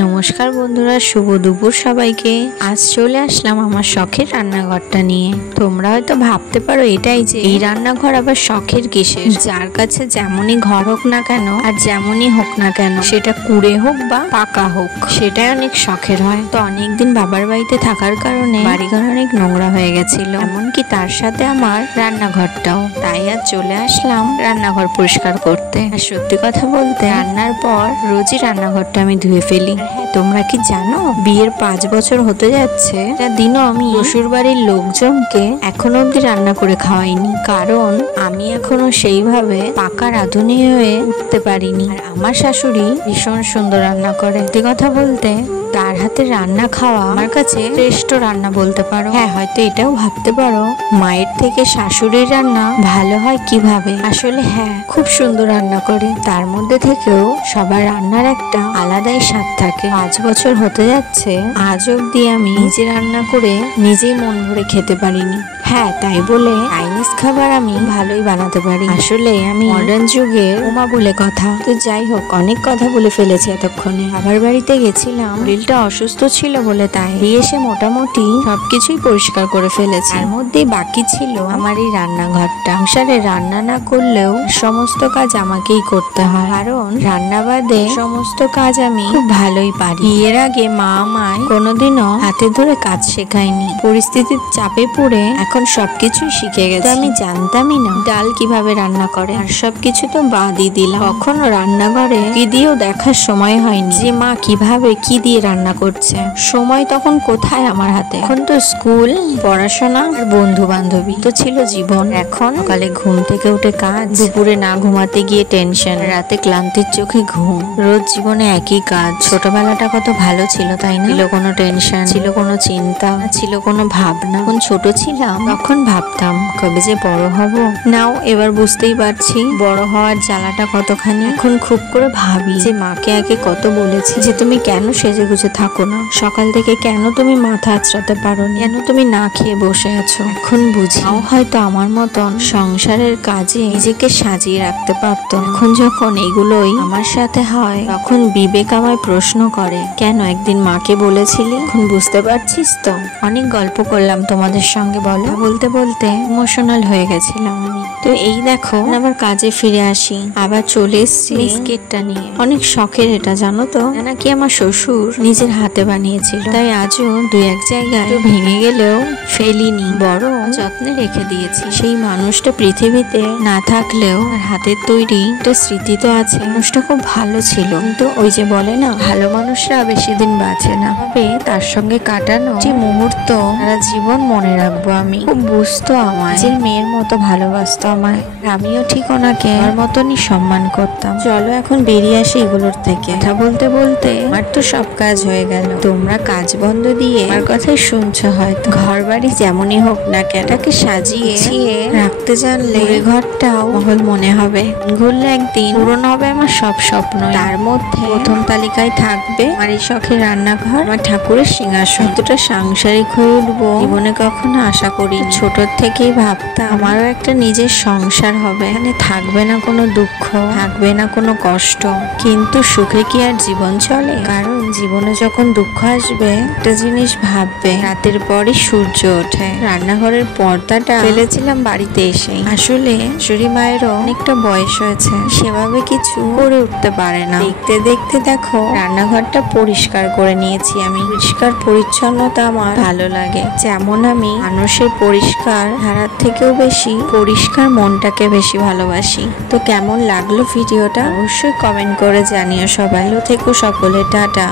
নমস্কার বন্ধুরা, শুভ দুপুর সবাইকে। আজ চলে আসলাম আমার শখের রান্নাঘরটা নিয়ে। তোমরা হয়তো ভাবতে পারো এটাই যে এই রান্নাঘর আবার শখের কিসের। যার কাছে যেমনই ঘর হোক না কেন আর যেমনই হোক না কেন, সেটা কুড়ে হোক বা পাকা হোক, সেটাই অনেক শখের হয়। তো অনেকদিন বাবার বাড়িতে থাকার কারণে বাড়িঘর অনেক নোংরা হয়ে গেছিল, এমনকি তার সাথে আমার রান্নাঘরটাও। তাই আজ চলে আসলাম রান্নাঘর পরিষ্কার করতে। আর সত্যি কথা বলতে, রান্নার পর রোজই রান্নাঘরটা আমি ধুয়ে ফেলি। তোমরা কি জানো, বিয়ের 5 বছর হতে যাচ্ছে, দিনও আমি শ্বশুর বাড়ির লোকজনকে এখনো অব্দি রান্না করে খাওয়াইনি, কারণ আমি এখনো সেইভাবে পাকা রাঁধুনি হয়ে উঠতে পারিনি। আর আমার শাশুড়ি ভীষণ সুন্দর রান্না করে। সত্যি কথা বলতে, তার হাতে রান্না খাওয়া আমার কাছে শ্রেষ্ঠ রান্না বলতে পারো। হ্যাঁ, হয়তো এটাও ভাবতে পারো মায়ের থেকে শাশুড়ির রান্না ভালো হয় কিভাবে। আসলে হ্যাঁ, খুব সুন্দর রান্না করে। তার মধ্যে থেকেও সবার রান্নার একটা আলাদাই স্বাদ থাকে। 5 বছর হতে যাচ্ছে, আজ অব্দি আমি নিজে রান্না করে নিজেই মন ভরে খেতে পারিনি। হ্যাঁ, তাই বলে চাইনিজ খাবার আমি ভালোই বানাতে পারি। আসলে আমি মডার্ন যুগের উমা বলে কথা। তো যাই হোক, অনেক কথা বলে ফেলেছি এতক্ষণে। বাবার বাড়িতে গেছিলাম, শরীরটা অসুস্থ ছিল বলে, তাই এসে মোটামুটি সবকিছুই পরিষ্কার করে ফেলেছি। তার মধ্যেই বাকি ছিল আমার এই রান্নাঘরটা। সংসারে রান্না না করলেও সমস্ত কাজ আমাকেই করতে হয়, কারণ রান্না বাদে সমস্ত কাজ আমি খুব ভালোই পারি। এর আগে মা আমায় কোনোদিনও হাতে ধরে কাজ শেখায়নি। পরিস্থিতির চাপে পড়ে এখন সবকিছুই শিখে গেছে। আমি জানতামই না ডাল কিভাবে রান্না করে, আর সবকিছু তো বাদই দিলাম। কখনো রান্নাঘরে কি দিয়েও দেখার সময় হয়নি যে মা কিভাবে কি দিয়ে রান্না করছে। সময় তখন কোথায় আমার হাতে। এখন তো স্কুল, পড়াশোনা আর বন্ধু বান্ধবী তো ছিল জীবন। এখন সকালে ঘুম থেকে উঠে কাজ, দুপুরে না ঘুমাতে গিয়ে টেনশন, রাতে ক্লান্তির চোখে ঘুম। রোজ জীবনে একই কাজ। ছোটবেলাটা কত ভালো ছিল, তাই না? ছিল কোনো টেনশন, ছিল কোনো চিন্তা, ছিল কোনো ভাবনা। যখন ছোট ছিলাম তখন ভাবতাম কবে যে বড় হব। নাও এবার বুঝতেই পারছি বড় হওয়ার জ্বালাটা কতখানি। এখন খুব করে ভাবি যে মাকে আগে কত বলেছি যে তুমি কেন সেজে গুজে থাকো না, সকাল থেকে কেন তুমি মাথা আঁচড়াতে পারো, কেন তুমি না খেয়ে বসে আছো। এখন বুঝি হয়তো আমার মতন সংসারের কাজে নিজেকে সাজিয়ে রাখতে পারতো। এখন যখন এগুলোই আমার সাথে হয়, তখন বিবেক আমায় প্রশ্ন করে, কেন একদিন মাকে বলেছিলি? এখন বুঝতে পারছিস তো? অনেক গল্প করলাম তোমাদের সঙ্গে, বলো। বলতে বলতে ইমোশনাল হয়ে গেছিলাম আমি। তো এই দেখো, আবার কাজে ফিরে আসি, আবার চলে এসেছি বিস্কিটটা নিয়ে। অনেক শখের এটা, জানো তো? নাকি আমার শ্বশুর নিজের হাতে বানিয়েছিল, তাই আজও 2-1 জায়গায় ভেঙে গেলেও ফেলিনি, বড় যত্নে রেখে দিয়েছি। সেই মানুষটা পৃথিবীতে না থাকলেও হাতের তৈরি একটা স্মৃতি তো আছে। মানুষটা খুব ভালো ছিল, কিন্তু ওই যে বলে না, ভালো মানুষরা বেশি দিন বাঁচে না। তবে তার সঙ্গে কাটানো যে মুহূর্ত সারা জীবন মনে রাখবো আমি। খুব বুঝতো আমায়, যে মেয়ের মতো ভালোবাসতো আমায়। আমিও ঠিক ওনাকে আমার মতনই সম্মান করতাম। চলো এখন বেরিয়ে আসি এগুলোর থেকে। কথা বলতে বলতে আমার তো সব কাজ হয়ে গেল। তোমরা কাজ বন্ধ দিয়ে আমার কথাই শুনছো হয়তো। ঘর বাড়ি যেমনই হোক না কেন, এটাকে সাজিয়ে রাখতে জানলে ঘরটাও মহল মনে হবে। ঘুরলে একদিন পূরণ হবে আমার সব স্বপ্ন। তার মধ্যে প্রথম তালিকায় থাকবে আমার এই শখের রান্নাঘর, আমার ঠাকুরের সিংহাসন। এতটা সাংসারিক হয়ে উঠবো জীবনে কখনো আশা করি। ছোট থেকেই ভাবতাম আমারও একটা নিজের সংসার হবে, এখানে থাকবে না কোনো দুঃখ, থাকবে না কোনো কষ্ট। কিন্তু সুখে কি আর জীবন চলে? কারণ জীবনে যখন দুঃখ আসবে, একটা জিনিস ভাববে, রাতের পরই সূর্য ওঠে। রান্নাঘরের পর্দাটা ফেলেছিলাম বাড়িতে এসে। আসলে শাশুড়ি মায়েরও অনেকটা বয়স হয়েছে, সেভাবে কিছু করে উঠতে পারে না। দেখতে দেখতে দেখো রান্নাঘরটা পরিষ্কার করে নিয়েছি আমি। পরিষ্কার পরিচ্ছন্নতা আমার ভালো লাগে। যেমন আমি মানুষের পরিষ্কার ধারার থেকেও বেশি পরিষ্কার মনটাকে বেশি ভালোবাসি। তো কেমন লাগলো ভিডিওটা অবশ্যই কমেন্ট করে জানিও সবাই। ভালো থেকো সকলে, টাটা।